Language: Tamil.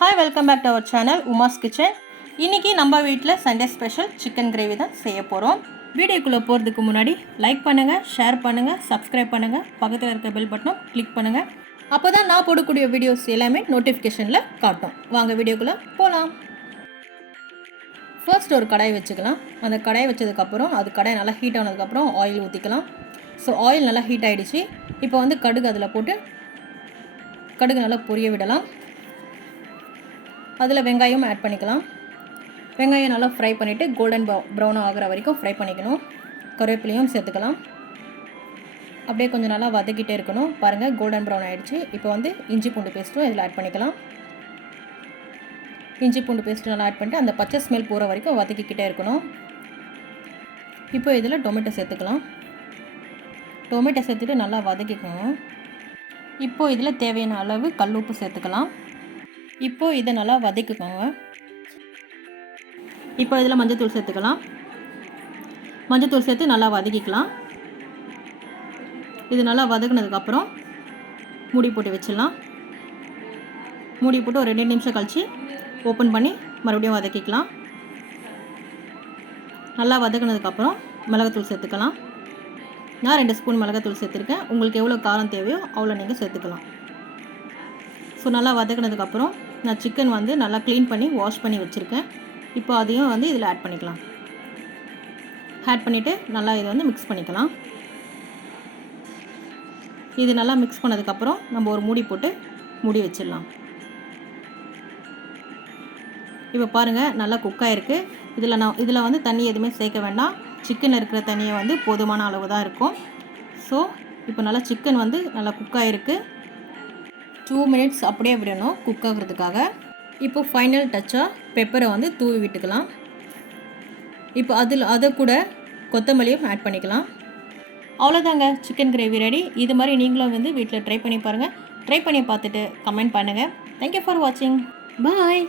Hi welcome back to our channel Uma's kitchen இன்றைக்கி நம்ம வீட்டில் சண்டே ஸ்பெஷல் சிக்கன் கிரேவி தான் செய்ய போகிறோம் வீடியோக்குள்ளே போகிறதுக்கு முன்னாடி லைக் பண்ணுங்கள் ஷேர் பண்ணுங்கள் சப்ஸ்கிரைப் பண்ணுங்கள் பக்கத்தில் இருக்க பெல் பட்டனும் கிளிக் பண்ணுங்கள் அப்போ தான் நான் போடக்கூடிய வீடியோஸ் எல்லாமே நோட்டிஃபிகேஷனில் காட்டும். வாங்க வீடியோக்குள்ளே போகலாம் ஃபர்ஸ்ட் ஒரு கடாய் வச்சுக்கலாம். அந்த கடாய் வச்சதுக்கப்புறம் அது கடாய் நல்லா ஹீட் ஆனதுக்கப்புறம் ஆயில் ஊற்றிக்கலாம் ஸோ ஆயில் நல்லா ஹீட் ஆகிடுச்சு இப்போ வந்து கடுகு அதில் போட்டு கடுகு நல்லா பொரிய விடலாம். அதில் வெங்காயம் ஆட் பண்ணிக்கலாம். வெங்காயம் நல்லா ஃப்ரை பண்ணிவிட்டு கோல்டன் ப்ரௌன் ஆகிற வரைக்கும் ஃப்ரை பண்ணிக்கணும். கருவேப்பிலையும் சேர்த்துக்கலாம். அப்படியே கொஞ்சம் நல்லா வதக்கிட்டே இருக்கணும். பாருங்கள் கோல்டன் ப்ரௌன் ஆகிடுச்சு இப்போ வந்து இஞ்சி பூண்டு பேஸ்ட்டும் இதில் ஆட் பண்ணிக்கலாம். இஞ்சி பூண்டு பேஸ்ட்டு நல்லா ஆட் பண்ணிட்டு அந்த பச்சை ஸ்மெல் போகிற வரைக்கும் வதக்கிக்கிட்டே இருக்கணும். இப்போ இதில் டொமேட்டோ சேர்த்துக்கலாம். டொமேட்டோ சேர்த்துட்டு நல்லா வதக்கிக்கணும். இப்போது இதில் தேவையான அளவு கல் உப்பு சேர்த்துக்கலாம். இப்போது இதை நல்லா வதக்கிக்கோங்க. இப்போ இதில் மஞ்சத்தூள் சேர்த்துக்கலாம். மஞ்சத்தூள் சேர்த்து நல்லா வதக்கிக்கலாம். இது நல்லா வதக்குனதுக்கப்புறம் மூடி போட்டு வச்சிடலாம். மூடி போட்டு ஒரு ரெண்டு நிமிஷம் கழித்து ஓப்பன் பண்ணி மறுபடியும் வதக்கிக்கலாம். நல்லா வதக்குனதுக்கப்புறம் மிளகாத்தூள் சேர்த்துக்கலாம். நான் ரெண்டு ஸ்பூன் மிளகாத்தூள் சேர்த்துருக்கேன். உங்களுக்கு எவ்வளோ காரம் தேவையோ அவ்வளோ நீங்கள் சேர்த்துக்கலாம். ஸோ நல்லா வதக்குனதுக்கப்புறம் நான் சிக்கன் வந்து நல்லா க்ளீன் பண்ணி வாஷ் பண்ணி வச்சுருக்கேன். இப்போ அதையும் வந்து இதில் ஆட் பண்ணிக்கலாம். ஆட் பண்ணிவிட்டு நல்லா இதை வந்து மிக்ஸ் பண்ணிக்கலாம். இது நல்லா மிக்ஸ் பண்ணதுக்கப்புறம் நம்ம ஒரு மூடி போட்டு மூடி வச்சிடலாம். இப்போ பாருங்கள் நல்லா குக் ஆகிருக்கு இதில் நான் இதில் வந்து தண்ணி எதுவுமே சேர்க்க வேண்டாம். சிக்கன் இருக்கிற தண்ணியை வந்து போதுமான அளவு தான் இருக்கும். ஸோ இப்போ நல்லா சிக்கன் வந்து நல்லா குக் ஆகிருக்கு டூ மினிட்ஸ் அப்படியே விடணும் குக் ஆகிறதுக்காக. இப்போ ஃபைனல் டச்சாக பெப்பரை வந்து தூவி விட்டுக்கலாம். இப்போ அதில் அதை கூட கொத்தமல்லியும் ஆட் பண்ணிக்கலாம். அவ்வளோதாங்க சிக்கன் கிரேவி ரெடி இது மாதிரி நீங்களும் வந்து வீட்டில் ட்ரை பண்ணி பாருங்கள் ட்ரை பண்ணி பார்த்துட்டு கமெண்ட் பண்ணுங்கள் தேங்க்யூ ஃபார் வாட்சிங் பாய்